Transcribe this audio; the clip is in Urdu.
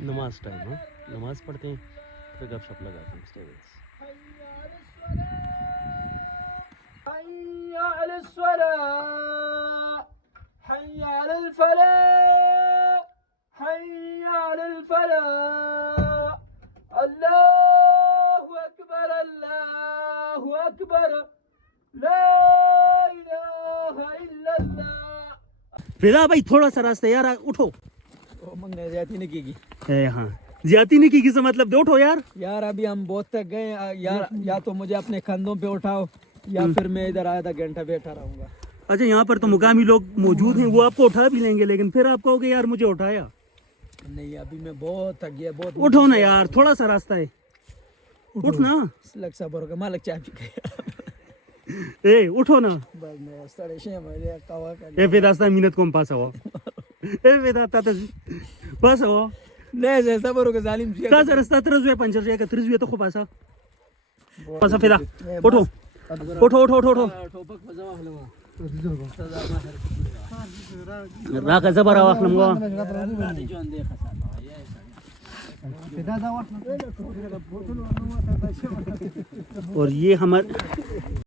نماز ٹائم ہے، نماز پڑھتے ہیں پھر گپ شپ لگاتے ہیں اسٹے ویز. حي على الصلاة حي على الفلاح حي على الفلاح الله أكبر الله أكبر لا إله إلا الله. فدا بھائی تھوڑا سا راستہ یار، اٹھو. منگنے زیادتی نہیں کی گی ہاں زیادتی نہیں کی کسی مطلب دے، اٹھو یار. یار. ابھی ہم بہت تک گئے یار، یا تو مجھے اپنے کندھوں پہ اٹھاؤ یا پھر میں ادھر آدھا گھنٹہ بیٹھا رہوں گا. اچھا یہاں پر تو مقامی لوگ موجود ہیں، وہ آپ کو اٹھا بھی لیں گے، لیکن پھر آپ کہو گے یار مجھے اٹھایا. نہیں ابھی میں بہت تک گیا، بہت. اٹھو نا یار، تھوڑا سا راستہ ہے، اٹھنا. لگ صبر کا مالک چاہ چکے اے اٹھو نا. بس میں سڑے شے مجھے کوا کر اے فدا استا مینت کوم پاسا ہوا. اے فدا تا پاسا ہوا. نہیں سے صبر کا ظالم جی تا رستہ ترزوے پنچر جے کا ترزوے تو خو پاسا. پاسا فدا اٹھو اٹھو اٹھو اٹھو. ٹوپک بزوا ہلوا راکا زبر واخلم گو. اور یہ ہمارے